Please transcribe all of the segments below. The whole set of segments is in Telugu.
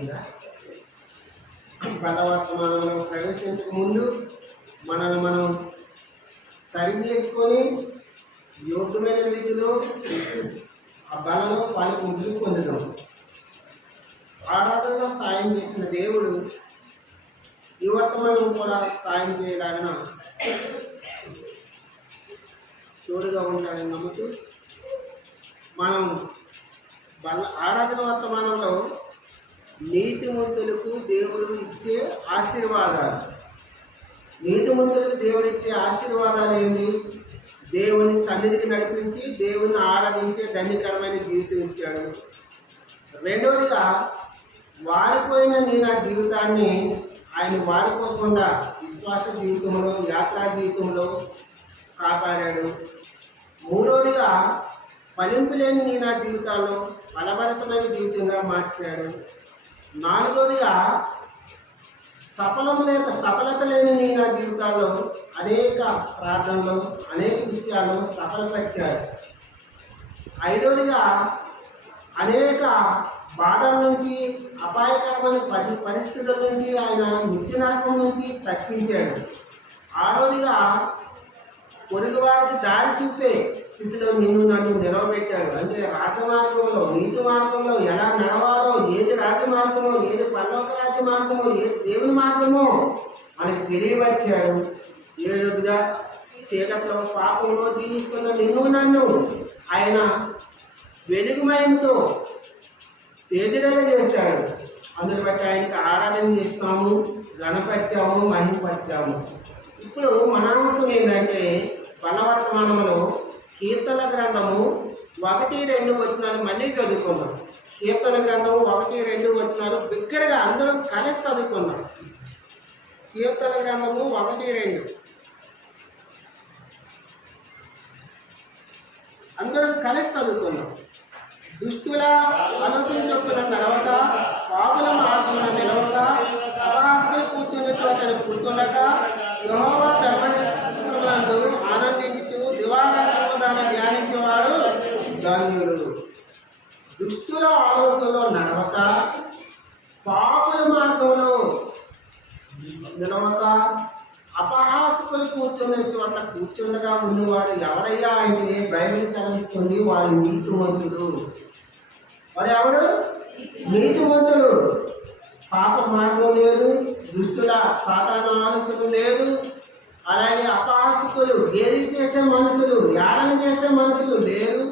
ఇంకా బలవర్తమానంలో ప్రవేశించక ముందు మనల్ని మనం సరి చేసుకొని యోగ్యమైన రీతిలో ఆ బలలో పాల్గొంటూ పొందుతాం. ఆరాధనలో సాయం చేసిన దేవుడు ఈ వర్తమానం కూడా సాయం చేయలాగిన తోడుగా ఉంటాడని నమ్ముతూ మనం ఆరాధన వర్తమానంలో నీతిమంతులకు దేవుడు ఇచ్చే ఆశీర్వాదాలు, నీతిమంతులకు దేవుడు ఇచ్చే ఆశీర్వాదాలు ఏంటి? దేవుని సన్నిధికి నడిపించి దేవుని ఆరాధించే ధన్యకరమైన జీవితం ఇచ్చాడు. రెండవదిగా వాడిపోయిన నా జీవితాన్ని ఆయన వాడిపోకుండా విశ్వాస జీవితంలో, యాత్రా జీవితంలో కాపాడాడు. మూడవదిగా ఫలింపు లేని నా జీవితాల్లో ఫలభరితమైన జీవితంగా మార్చాడు. నాలుగవదిగా సఫలత లేని నా జీవితాల్లో అనేక ప్రార్థనలు, అనేక విషయాల్లో సఫలపరిచాడు. ఐదవదిగా అనేక బాధల నుంచి, అపాయకరమైన పరిస్థితుల నుంచి, ఆయన నిత్య నరకం నుంచి తప్పించాడు. ఆరోదిగా పొరుగువారికి దారి చూపే స్థితిలో నన్ను నిలవబెట్టాడు. అంటే రాజమార్గంలో, నీతి మార్గంలో ఎలా నడవాలో, ఏది రాజమార్గమో, ఏది పరలోక రాజ్య మార్గమో, ఏది దేవుని మార్గమో మనకి తెలియవచ్చాడు. ఏడుగా చీకట్లో పాపంలో జీవిస్తున్న నన్ను ఆయన వెలుగుమయంతో తేజరగా చేస్తాడు. అందుని బట్టి ఆయనకి ఆరాధన చేస్తాము, గణపరిచాము, మహిమపరిచాము. ఇప్పుడు మన అవసరం ఏంటంటే బలవర్తమానంలో కీర్తన గ్రంథము 1-2 వచనాలు మళ్ళీ చదువుకున్నాం. కీర్తన గ్రంథము 1-2 వచనాలు బిగ్గరగా అందరం కలిసి చదువుకున్నాం. కీర్తన గ్రంథము 1-2 అందరం కలిసి చదువుకున్నాం. దుష్టుల ఆలోచన చొప్పున నడవక, పాపుల మార్గంలో నిలవక, అపహాస్యులు కూర్చున్న చోట కూర్చుండక, యెహోవా ధర్మశాస్త్రములందు ఆనందించు దివారాత్రము దాన్ని ధ్యానించేవాడు ధన్యుడు. దుష్టుల ఆలోచనలో నడవక, పాపుల మార్గంలో నిలవక, అపహాసకులు కూర్చునే చోట్ల కూర్చుండగా ఉండేవాడు ఎవరయ్యా అంటే బైబిల్ సెలవిస్తుంది, వాడు నీతిమంతుడు. వాడు ఎవడు? నీతిమంతుడు. పాప మార్గం లేదు, దుష్టుల సాతాన ఆలోచన లేదు, అలాగే అపహాసకులు గేలి చేసే మనుషులు, యాడన చేసే మనుషులు లేరు.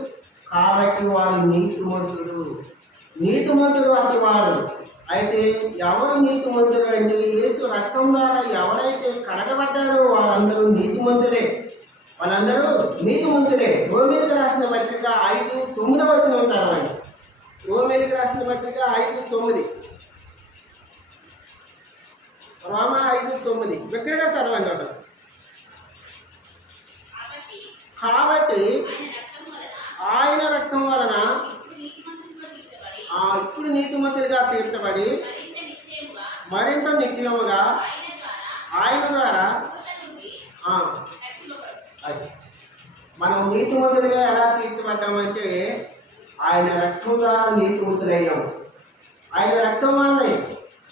కాబట్టి వాడు నీతిమంతుడు. నీతిమంతుడు అంటే వాడు. అయితే ఎవరు నీతిమంతుడు అంటే యేసు రక్తం ద్వారా ఎవరైతే కడగబడ్డారో వాళ్ళందరూ నీతిమంతులే. వాళ్ళందరూ నీతిమంతులే. రోమీలకు రాసిన పత్రిక 5:9 వచనం చదవండి. రోమీలకు రాసిన పత్రిక 5:9. రోమ 5:9 బిగ్గరగా చదవండి. అక్కడ కాబట్టి ఆయన రక్తం వలన ఇప్పుడు నీతిమంతుడిగా తీర్చబడి మరింత నిశ్చయముగా ఆయన ద్వారా అది మనం నీతిమంతుడిగా ఎలా తీర్చబడ్డామంటే ఆయన రక్తం ద్వారా నీతిమంతులయ్యాము. ఆయన రక్తం వల్లనే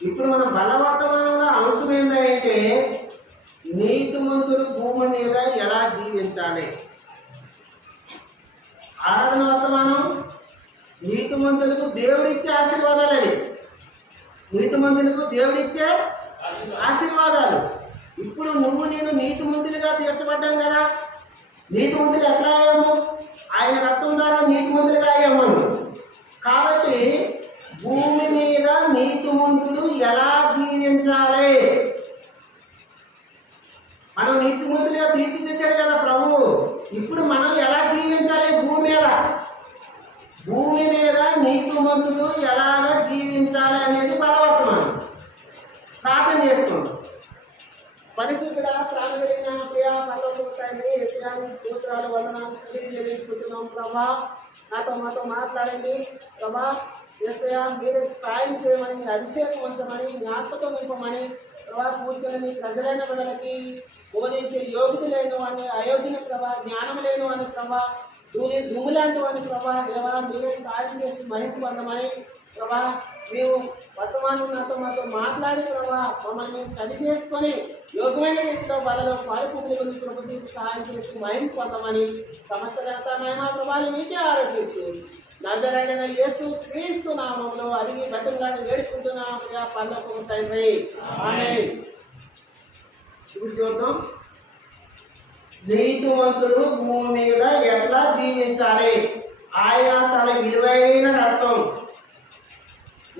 ఇప్పుడు మన బలవర్తమానంలో అవసరం ఏంటంటే నీతిమంతుడు భూమి మీద ఎలా జీవించాలి. ఆరాధన వర్తమానం నీతిమంతులకు దేవుడిచ్చే ఆశీర్వాదాలు. నీతిమంతులకు దేవుడిచ్చే ఆశీర్వాదాలు. ఇప్పుడు నువ్వు నేను నీతిమంతులుగా తీర్చబడ్డాం కదా. నీతిమంతులు ఎట్లా అయ్యాము? ఆయన రక్తం ద్వారా నీతిమంతులుగా అయ్యాము. కాబట్టి భూమి మీద నీతిమంతులు ఎలా జీవించాలి? మనం నీతిమంతులుగా తీర్చిదిద్దాడు కదా ప్రభు. ఇప్పుడు మనం ఎలా జీవించాలి భూమి మీద? భూమి మీద నీతిమంతుడు ఎలాగ జీవించాలి అనేది బలవర్తమానం. ప్రార్థన చేసుకుంటాం. పరిశుద్ధుడా, ప్రాణ కలిగిన ప్రియా పరలోకపు తండ్రి, యేసునామమున స్తోత్రాలు, వందనాలు చెల్లించుకుంటున్నాం ప్రభా. మాతో మాట్లాడండి ప్రభా. యేసయ్యా, మీరు సాయం చేయమని, అభిషేకం ఉంచమని, జ్ఞాపకతో నింపమని ప్రభా. కూర్చొని నీ ప్రజలైన బిడ్డలకి బోధించే యోగ్యత లేని వాడిని, అయోగ్యుని ప్రభా, జ్ఞానం లేని వాడిని ప్రభా, దుమ్ము లాంటి వాడిని ప్రభా. దేవా, మీరే సాయం చేసి మహిమ పొందమని ప్రభా. మేము మాతో మాట్లాడి ప్రభా మమ్మల్ని సరి చేసుకొని యోగ్యమైన రీతిలో వాళ్ళలో పాలుపుకుని ముందు ప్రభుత్వం సహాయం చేసి మహిమ పొందమని సమస్త ఘనత మహిమ ప్రభావాలు నీకే ఆరోపిస్తూ నజరైన యేసు క్రీస్తు నామంలో అడిగి బతిమలాడి వేడుకుంటున్నాం ప్రియా పరలోకపు తండ్రి ఆమేన్. ఇప్పుడు చూద్దాం, నీతిమంతుడు భూమి మీద ఎట్లా జీవించాలి. ఆయన తన విలువైన రక్తం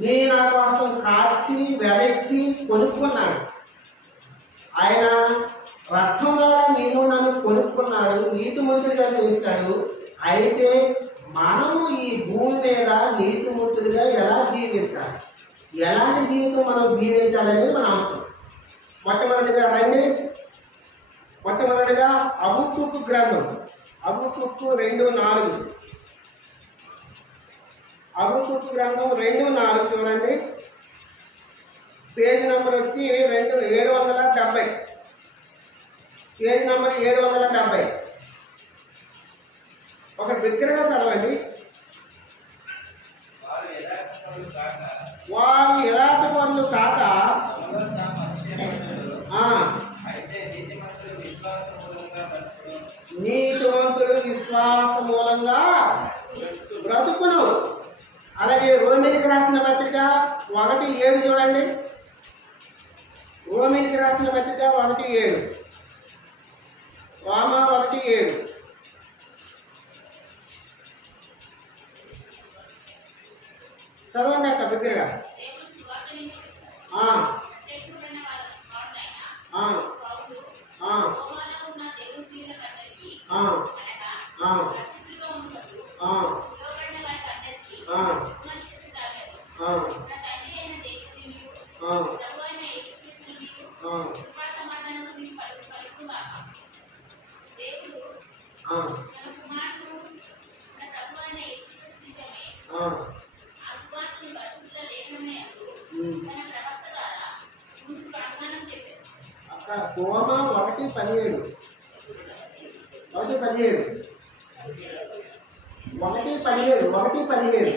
నీ నా కోసం కాచి వెలచి కొనుక్కున్నాడు. ఆయన రక్తం ద్వారా నిన్ను నన్ను కొనుక్కున్నాడు, నీతిమంతుడిగా చేస్తాడు. అయితే మనము ఈ భూమి మీద నీతిమంతుడిగా ఎలా జీవించాలి, ఎలాంటి జీవితం మనం జీవించాలనేది మన అవసరం. మొట్టమొదటిగా హబక్కూకు గ్రంథం, హబక్కూకు 2:4, హబక్కూకు గ్రంథం 2:4 చూడండి. పేజ్ నెంబర్ వచ్చి 770, పేజ్ నెంబర్ 770. ఒక బిగ్గరగా చదవండి. వారు యథార్థపరులు కాక నీతిమంతుడు విశ్వాస మూలంగా బ్రతుకును. అలాగే రోమిలికి రాసిన పత్రిక 1:7 చూడండి. రోమిలికి రాసిన పత్రిక 1:7, రోమా 1:7. చదవండి అక్క బిగ్గరగా. రోమా 1:17, 1:17, 1:17, 1:17.